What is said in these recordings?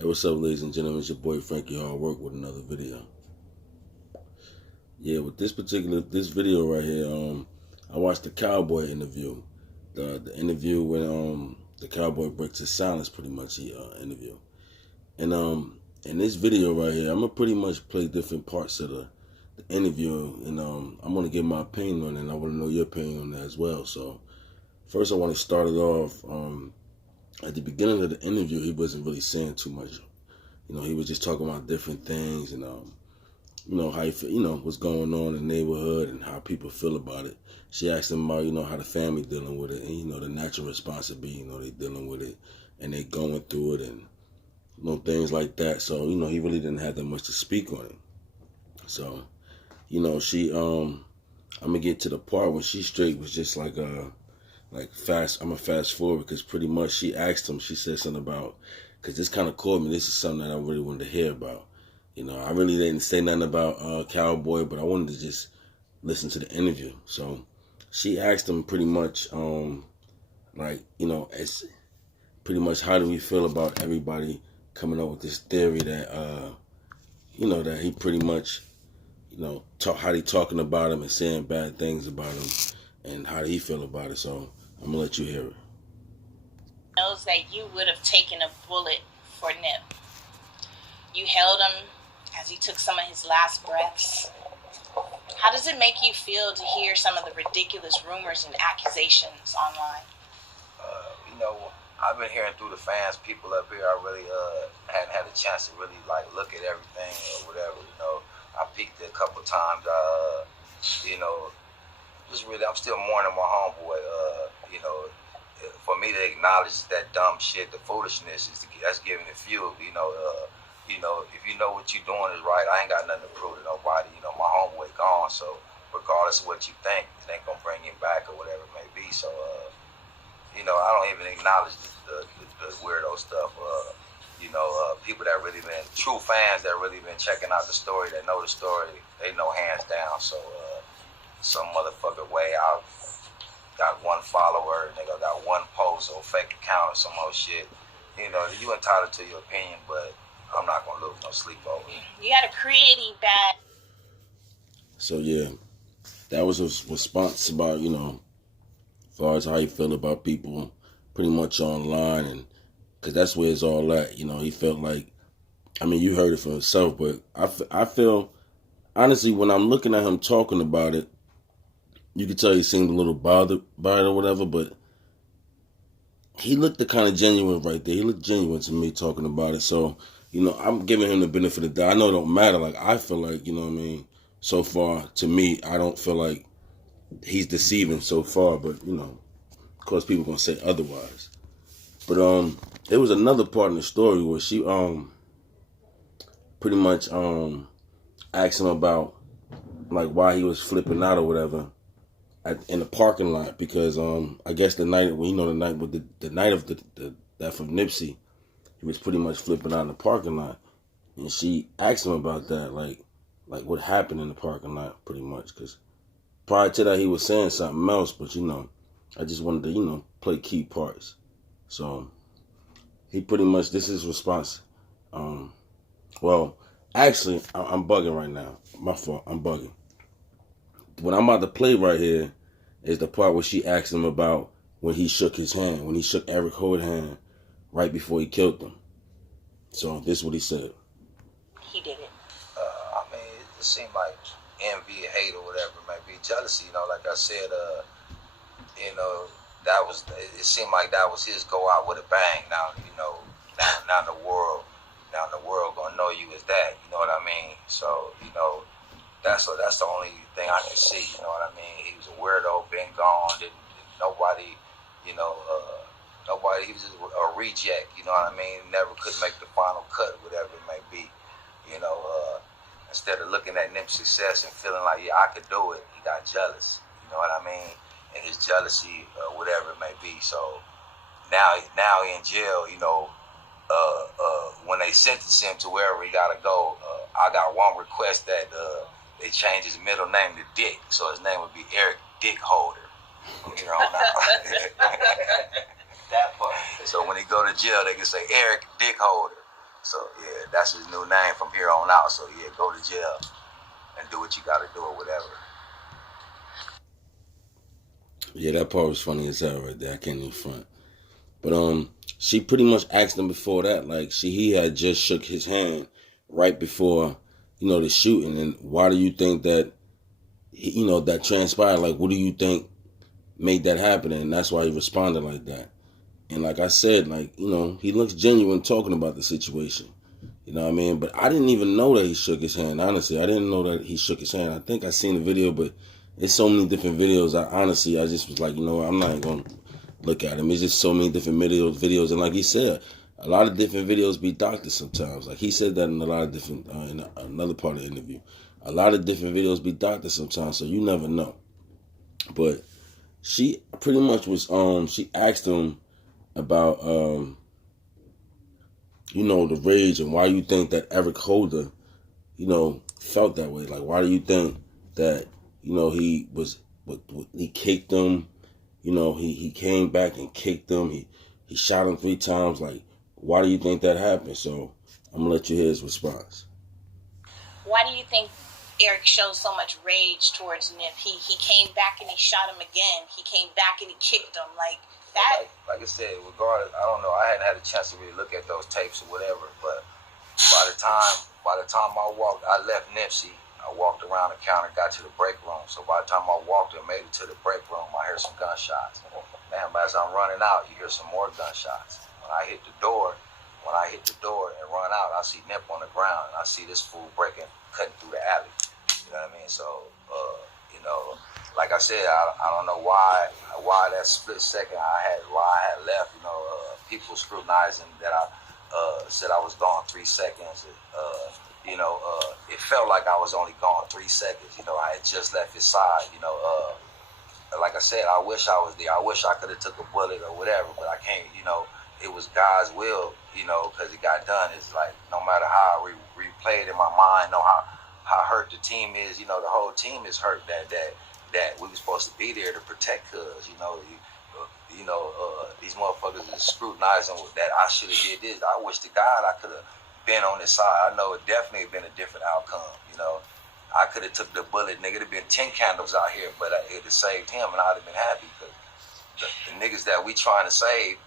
Hey, what's up, ladies and gentlemen? It's your boy Frankiehardworkshow with another video. Yeah, with this video right here, I watched the Cowboy interview. The interview when the Cowboy breaks his silence, pretty much the interview. And in this video right here, I'm gonna pretty much play different parts of the interview, and I'm gonna give my opinion on it, and I want to know your opinion on that as well. So first, I want to start it off. At the beginning of the interview, he wasn't really saying too much. You know, he was just talking about different things, and you know, how he feel, you know, what's going on in the neighborhood and how people feel about it. She asked him about, you know, how the family dealing with it, and you know, the natural response would be, you know, they dealing with it and they going through it, and you know, things like that. So you know, he really didn't have that much to speak on it. So you know, I'm gonna get to the part when she straight was just like fast. I'm gonna fast forward because pretty much she asked him. She said something about, because this kind of caught me. This is something that I really wanted to hear about. You know, I really didn't say nothing about Cowboy, but I wanted to just listen to the interview. So she asked him pretty much, like, you know, it's pretty much how do we feel about everybody coming up with this theory that, you know, that he pretty much, you know, how he talking about him and saying bad things about him, and how do he feel about it. So I'm gonna let you hear it. Knows that you would have taken a bullet for Nip. You held him as he took some of his last breaths. How does it make you feel to hear some of the ridiculous rumors and accusations online? You know, I've been hearing through the fans, people up here. I really hadn't had a chance to really like look at everything or whatever. You know, I peeked it a couple times. You know, just really, I'm still mourning my homeboy. You know, for me to acknowledge that dumb shit, the foolishness, that's giving it fuel. You know, if you know what you're doing is right, I ain't got nothing to prove to nobody. You know, my homeboy gone, so regardless of what you think, it ain't gonna bring him back or whatever it may be. So, you know, I don't even acknowledge the weirdo stuff. You know, people that really been true fans that really been checking out the story, that know the story, they know hands down. So, some motherfucker way I've got one follower, nigga got one post or fake account or some old shit. You know, you entitled to your opinion, but I'm not gonna lose no sleep over it. You had a pretty bad. So yeah, that was a response about, you know, as far as how he felt about people pretty much online, and because that's where it's all at. You know, he felt like, I mean, you heard it for himself, but I feel, honestly, when I'm looking at him talking about it, you could tell he seemed a little bothered by it or whatever, but he looked the kind of genuine right there. He looked genuine to me talking about it. So, you know, I'm giving him the benefit of the doubt. I know it don't matter. Like, I feel like, you know what I mean, so far, to me, I don't feel like he's deceiving so far, but, you know, of course people gonna say otherwise. But there was another part in the story where she pretty much asked him about like why he was flipping out or whatever in the parking lot, because I guess the night, well, you know, the night with the night of the death of Nipsey, he was pretty much flipping out in the parking lot, and she asked him about that, like what happened in the parking lot, pretty much, because prior to that he was saying something else, but you know, I just wanted to, you know, play key parts. So he pretty much, this is his response. Well, actually, I'm bugging right now. My fault. I'm bugging. What I'm about to play right here is the part where she asked him about when he shook his hand, when he shook Eric Hoard's hand right before he killed him. So this is what he said. He did it. I mean, it seemed like envy, hate, or whatever it may be, jealousy. You know, like I said, you know, it seemed like that was his go out with a bang. Now, you know, now the world gonna know you as that. You know what I mean? So, you know, that's the only thing I can see. You know what I mean? He was a weirdo, been gone. Nobody, you know, he was just a reject. You know what I mean? Never could make the final cut, whatever it may be. You know, instead of looking at Nip's success and feeling like, yeah, I could do it, he got jealous. You know what I mean? And his jealousy, whatever it may be. So now he in jail. You know, when they sentence him to wherever he gotta go, I got one request that they change his middle name to Dick, so his name would be Eric Dick Holder. You know, that part. So when he go to jail, they can say Eric Dick Holder. So yeah, that's his new name from here on out. So yeah, go to jail and do what you got to do or whatever. Yeah, that part was funny as hell right there. I can't even front. But she pretty much asked him before that, like he had just shook his hand right before, the shooting, and why do you think that, that transpired? Like, what do you think made that happen? And that's why he responded like that. And like I said, like, he looks genuine talking about the situation. You know what I mean? But I didn't even know that he shook his hand. Honestly, I didn't know that he shook his hand. I think I seen the video, but it's so many different videos. I just was like, I'm not even going to look at him. It's just so many different videos. And like he said, a lot of different videos be doctored sometimes. Like he said that in a lot of different, in another part of the interview. A lot of different videos be doctored sometimes, so you never know. But she pretty much was, she asked him about, the rage and why you think that Eric Holder, felt that way. Like, why do you think that, he kicked him, he came back and kicked him. He shot him 3 times. Like, why do you think that happened? So I'm gonna let you hear his response. Why do you think Eric shows so much rage towards Nip? He came back and he shot him again. He came back and he kicked him. Like that. Like I said, regardless, I don't know. I hadn't had a chance to really look at those tapes or whatever. But by the time I left Nipsey. I walked around the counter, got to the break room. So by the time I walked and made it to the break room, I heard some gunshots. Man, but as I'm running out, you hear some more gunshots. When I hit the door and run out, I see Nip on the ground, and I see this fool cutting through the alley. You know what I mean? So, like I said, I don't know why that split second I had left. People scrutinizing that I said I was gone 3 seconds. It felt like I was only gone 3 seconds. I had just left his side. Like I said, I wish I was there. I wish I could have took a bullet or whatever, but I can't. It was God's will. Because it got done. It's like no matter how I replay it in my mind, know how hurt the team is. The whole team is hurt that we were supposed to be there to protect us. These motherfuckers is scrutinizing that I should have did this. I wish to God I could have been on this side. I know it definitely been a different outcome. I could have took the bullet, nigga. It'd have been 10 candles out here, but it'd have saved him, and I'd have been happy because the niggas that we trying to save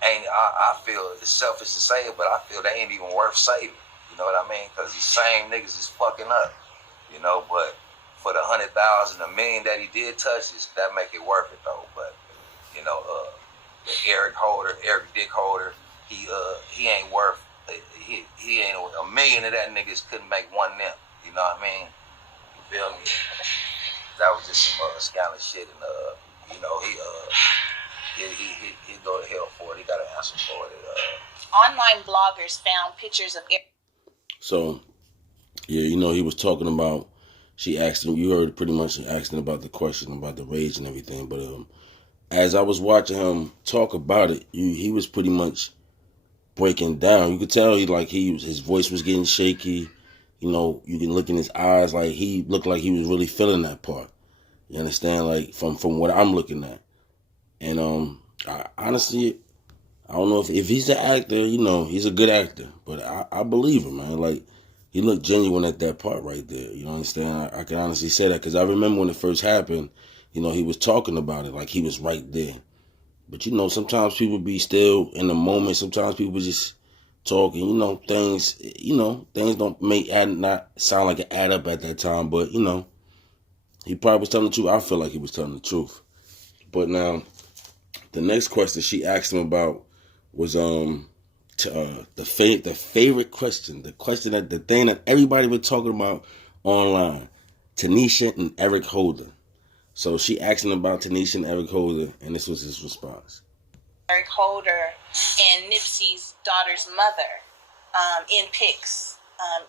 I feel it's selfish to say it, but I feel they ain't even worth saving. You know what I mean? Because the same niggas is fucking up. But for the 100,000, $1 million that he did touch, that make it worth it though. But the Eric Dick Holder, he ain't worth. He ain't $1 million of that niggas couldn't make one nip. You know what I mean? You feel me? That was just some scandalous shit, and he go to hell for it. He got to answer for it. Online bloggers found pictures of Eric. So, yeah, he was talking about. She asked him. You heard pretty much. She asked him about the question about the rage and everything. But as I was watching him talk about it, he was pretty much breaking down. You could tell his voice was getting shaky. You can look in his eyes, like he looked like he was really feeling that part. You understand? Like from what I'm looking at. And honestly, I don't know if he's an actor, he's a good actor. But I believe him, man. Like he looked genuine at that part right there. You understand? I can honestly say that because I remember when it first happened, he was talking about it like he was right there. But sometimes people be still in the moment. Sometimes people just talking. Things. Things don't not sound like it add up at that time. But he probably was telling the truth. I feel like he was telling the truth. But now, the next question she asked him about was the favorite question, the thing that everybody was talking about online, Tanisha and Eric Holder. So she asked him about Tanisha and Eric Holder, and this was his response. Eric Holder and Nipsey's daughter's mother in pics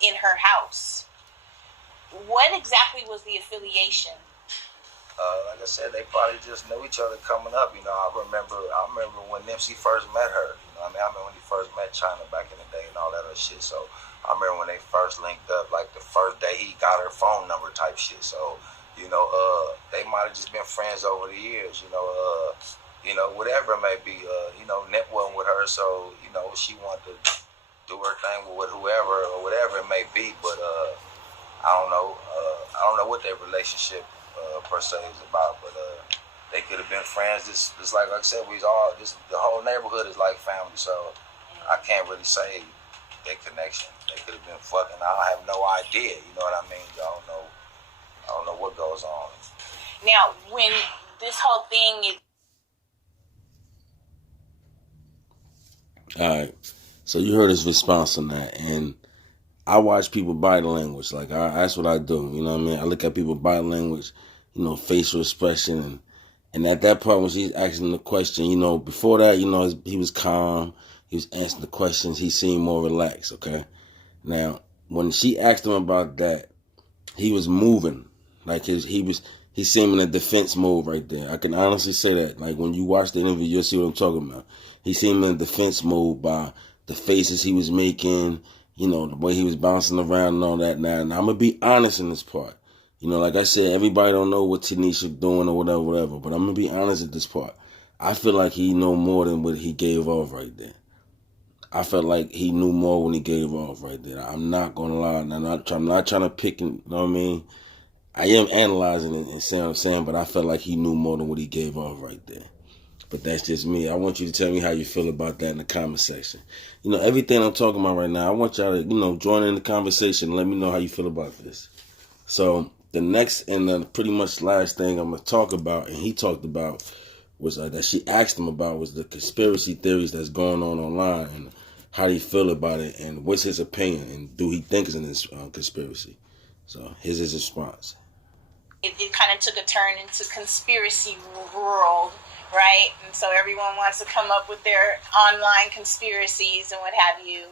in her house. What exactly was the affiliation? Like I said, they probably just knew each other coming up. I remember when Nipsey first met her. I remember when he first met China back in the day and all that other shit. So I remember when they first linked up, like the first day he got her phone number type shit. So, they might have just been friends over the years, whatever it may be. Nip wasn't with her, so, she wanted do her thing with whoever or whatever it may be. But I don't know. I don't know what their relationship per se is about. But they could have been friends. Just like I said, the whole neighborhood is like family. So I can't really say their connection. They could have been fucking. I have no idea. You know what I mean? I don't know what goes on. Now, when this whole thing is. All right. So you heard his response on that, and I watch people body language. Like that's what I do. You know what I mean? I look at people body language, facial expression, and at that part when she's asking the question, before that, he was calm. He was answering the questions. He seemed more relaxed. Okay. Now, when she asked him about that, he was moving. Like he seemed in a defense mode right there. I can honestly say that. Like when you watch the interview, you'll see what I'm talking about. He seemed in a defense mode by the faces he was making, the way he was bouncing around and all that. Now, and I'm gonna be honest in this part. Like I said, everybody don't know what Tanisha doing or whatever. But I'm gonna be honest at this part. I feel like he know more than what he gave off right there. I felt like he knew more when he gave off right there. I'm not gonna lie. I'm not trying to pick, you know what I mean? I am analyzing it and saying what I'm saying, but I felt like he knew more than what he gave off right there. But that's just me. I want you to tell me how you feel about that in the comment section. Everything I'm talking about right now, I want y'all to, join in the conversation and let me know how you feel about this. So the next and the pretty much last thing I'm going to talk about, and he talked about, was that she asked him about was the conspiracy theories that's going on online and how do you feel about it and what's his opinion and do he think it's in conspiracy. So here's his response. It kind of took a turn into conspiracy world, right? And so everyone wants to come up with their online conspiracies and what have you.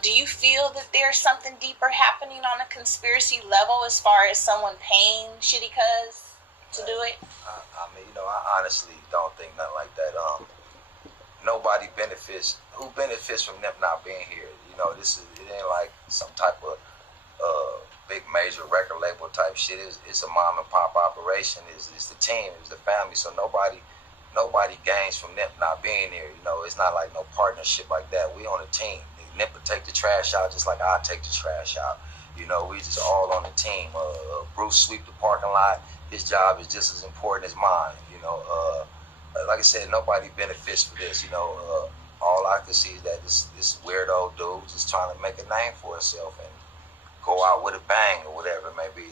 Do you feel that there's something deeper happening on a conspiracy level as far as someone paying Shitty Cuz to do it? I mean, I honestly don't think nothing like that. Nobody benefits. Who benefits from them not being here? It ain't like some type of big major record label type shit. It's a mom and pop operation. It's the team. It's the family. So nobody gains from Nip not being here. It's not like no partnership like that. We on a team. Nip will take the trash out just like I take the trash out. We just all on the team. Bruce sweep the parking lot. His job is just as important as mine. Like I said, nobody benefits for this. All I can see is that this weirdo dude just trying to make a name for himself and go out with a bang or whatever it may be.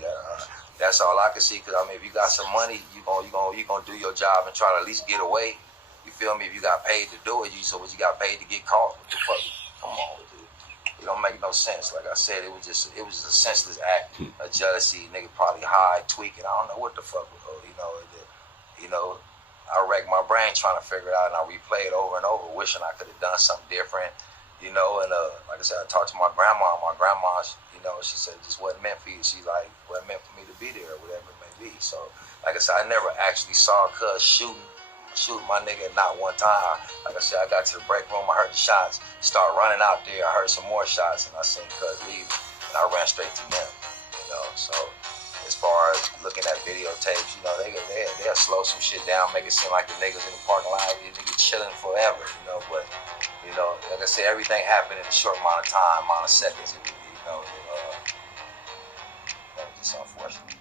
That's all I can see. Because if you got some money, you gonna do your job and try to at least get away. You feel me? If you got paid to do it, you got paid to get caught. What the fuck? Come on, dude. It don't make no sense. Like I said, it was just a senseless act of jealousy. Nigga probably high, tweaking. I don't know what the fuck. I racked my brain trying to figure it out, and I replay it over and over, wishing I could have done something different. And like I said, I talked to my grandma. My grandma, she said it just wasn't meant for you. She's like, wasn't meant for me to be there or whatever it may be. So, like I said, I never actually saw Cuz shooting my nigga not one time. Like I said, I got to the break room, I heard the shots, start running out there, I heard some more shots, and I seen Cuz leave, and I ran straight to them. So as far as looking at videotapes, they'll slow some shit down, make it seem like the niggas in the parking lot, these niggas chilling forever, but like I said, everything happened in a short amount of time, amount of seconds, it's unfortunate.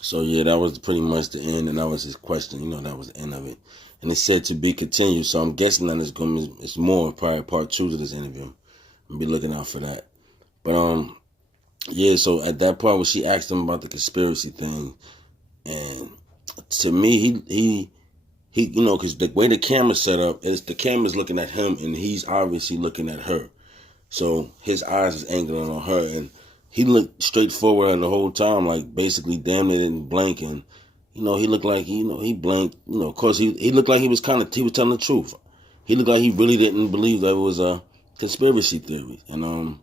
So yeah, that was pretty much the end, and that was his question. That was the end of it, and it's said to be continued. So I'm guessing that it's more, probably part 2 to this interview. I'll be looking out for that. But yeah. So at that point when she asked him about the conspiracy thing, and to me, he because the way the camera's set up is the camera's looking at him, and he's obviously looking at her. So his eyes is angling on her, and he looked straight forward the whole time, like basically damn near didn't blink. And, he looked like, he blinked, of course he looked like he was telling the truth. He looked like he really didn't believe that it was a conspiracy theory. And,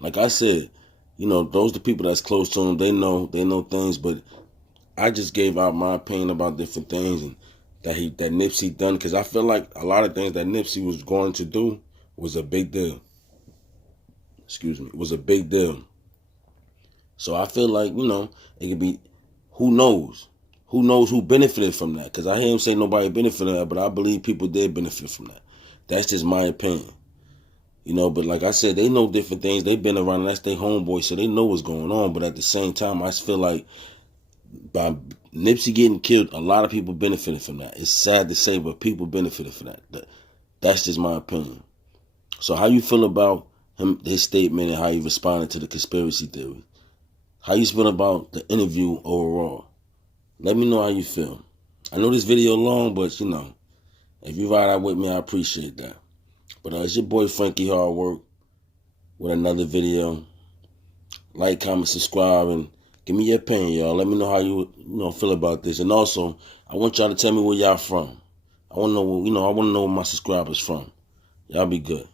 like I said, those the people that's close to him, they know things, but I just gave out my opinion about different things and that Nipsey done, because I feel like a lot of things that Nipsey was going to do was a big deal. Was a big deal. So I feel like, it could be, who knows who benefited from that, because I hear him say nobody benefited from that, but I believe people did benefit from that. That's just my opinion. You know, but like I said, they know different things. They've been around, and that's their homeboy, so they know what's going on. But at the same time, I just feel like by Nipsey getting killed, a lot of people benefited from that. It's sad to say, but people benefited from that. That's just my opinion. So how you feel about his statement and how he responded to the conspiracy theory? How you feel about the interview overall? Let me know how you feel. I know this video long, but you know, if you ride out with me, I appreciate that. But it's your boy Frankie Hard Work with another video. Like, comment, subscribe, and give me your opinion, y'all. Let me know how you feel about this. And also, I want y'all to tell me where y'all from. I want to know, I want to know where my subscribers from. Y'all be good.